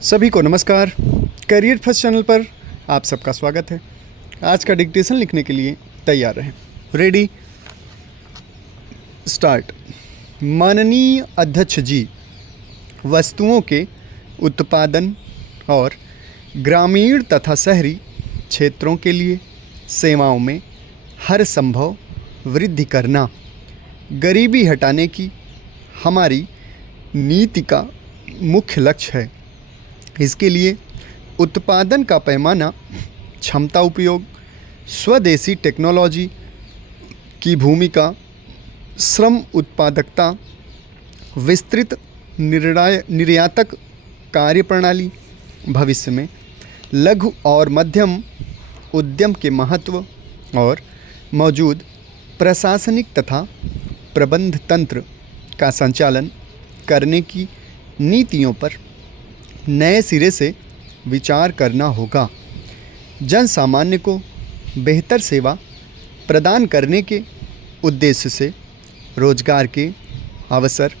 सभी को नमस्कार। करियर फर्स्ट चैनल पर आप सबका स्वागत है। आज का डिक्टेशन लिखने के लिए तैयार रहें। Ready, start. माननीय अध्यक्ष जी, वस्तुओं के उत्पादन और ग्रामीण तथा शहरी क्षेत्रों के लिए सेवाओं में हर संभव वृद्धि करना गरीबी हटाने की हमारी नीति का मुख्य लक्ष्य है। इसके लिए उत्पादन का पैमाना, क्षमता उपयोग, स्वदेशी टेक्नोलॉजी की भूमिका, श्रम उत्पादकता, विस्तृत निर्यातक कार्यप्रणाली, भविष्य में लघु और मध्यम उद्यम के महत्व और मौजूद प्रशासनिक तथा प्रबंध तंत्र का संचालन करने की नीतियों पर नए सिरे से विचार करना होगा। जन सामान्य को बेहतर सेवा प्रदान करने के उद्देश्य से रोजगार के अवसर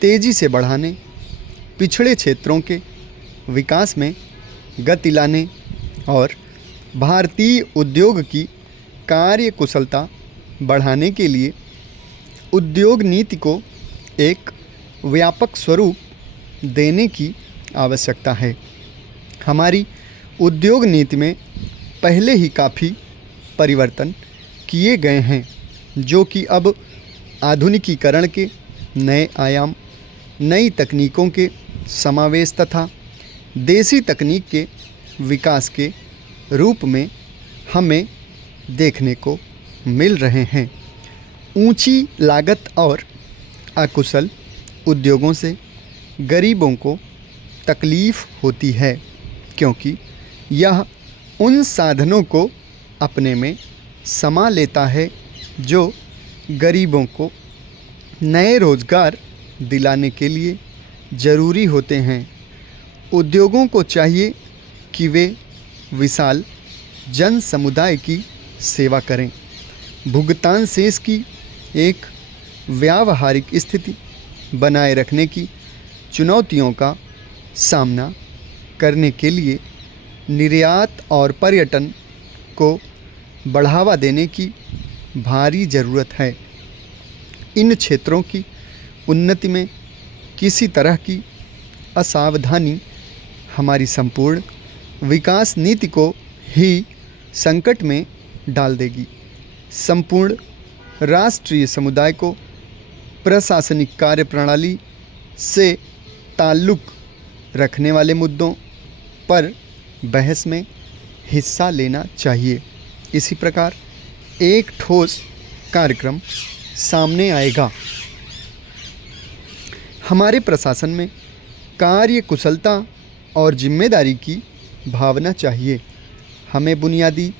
तेज़ी से बढ़ाने, पिछड़े क्षेत्रों के विकास में गति लाने और भारतीय उद्योग की कार्य कुशलता बढ़ाने के लिए उद्योग नीति को एक व्यापक स्वरूप देने की आवश्यकता है। हमारी उद्योग नीति में पहले ही काफ़ी परिवर्तन किए गए हैं, जो कि अब आधुनिकीकरण के नए आयाम, नई तकनीकों के समावेश तथा देसी तकनीक के विकास के रूप में हमें देखने को मिल रहे हैं। ऊंची लागत और अकुशल उद्योगों से गरीबों को तकलीफ़ होती है, क्योंकि यह उन साधनों को अपने में समा लेता है जो गरीबों को नए रोज़गार दिलाने के लिए ज़रूरी होते हैं। उद्योगों को चाहिए कि वे विशाल जन समुदाय की सेवा करें, भुगतान शेष की एक व्यावहारिक स्थिति बनाए रखने की चुनौतियों का सामना करने के लिए निर्यात और पर्यटन को बढ़ावा देने की भारी ज़रूरत है। इन क्षेत्रों की उन्नति में किसी तरह की असावधानी हमारी संपूर्ण विकास नीति को ही संकट में डाल देगी। संपूर्ण राष्ट्रीय समुदाय को प्रशासनिक कार्यप्रणाली से ताल्लुक़ रखने वाले मुद्दों पर बहस में हिस्सा लेना चाहिए। इसी प्रकार एक ठोस कार्यक्रम सामने आएगा। हमारे प्रशासन में कार्य कुशलता और जिम्मेदारी की भावना चाहिए। हमें बुनियादी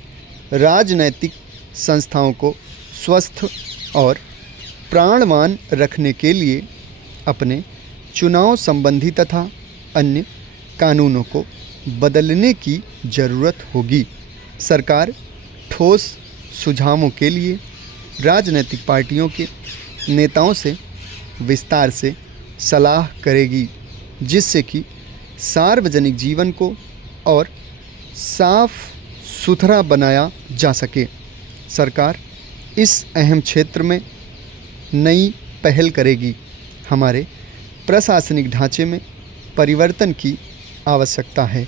राजनैतिक संस्थाओं को स्वस्थ और प्राणवान रखने के लिए अपने चुनाव संबंधी तथा अन्य कानूनों को बदलने की ज़रूरत होगी। सरकार ठोस सुझावों के लिए राजनीतिक पार्टियों के नेताओं से विस्तार से सलाह करेगी, जिससे कि सार्वजनिक जीवन को और साफ सुथरा बनाया जा सके। सरकार इस अहम क्षेत्र में नई पहल करेगी। हमारे प्रशासनिक ढांचे में परिवर्तन की आवश्यकता है,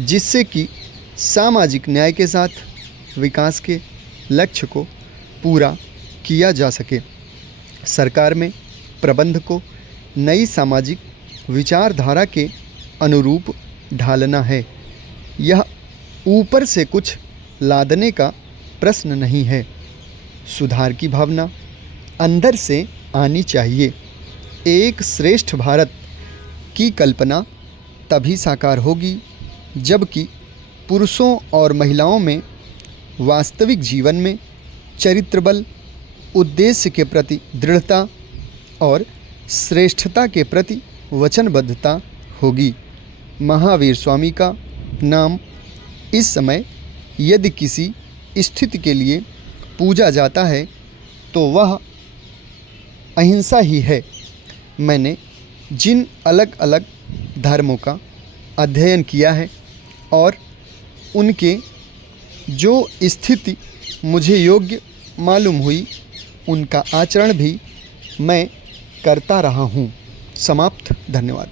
जिससे कि सामाजिक न्याय के साथ विकास के लक्ष्य को पूरा किया जा सके। सरकार में प्रबंध को नई सामाजिक विचारधारा के अनुरूप ढालना है। यह ऊपर से कुछ लादने का प्रश्न नहीं है। सुधार की भावना अंदर से आनी चाहिए। एक श्रेष्ठ भारत की कल्पना तभी साकार होगी जबकि पुरुषों और महिलाओं में वास्तविक जीवन में चरित्रबल, उद्देश्य के प्रति दृढ़ता और श्रेष्ठता के प्रति वचनबद्धता होगी। महावीर स्वामी का नाम इस समय यदि किसी स्थिति के लिए पूजा जाता है तो वह अहिंसा ही है। मैंने जिन अलग अलग धर्मों का अध्ययन किया है और उनके जो स्थिति मुझे योग्य मालूम हुई उनका आचरण भी मैं करता रहा हूँ। समाप्त। धन्यवाद।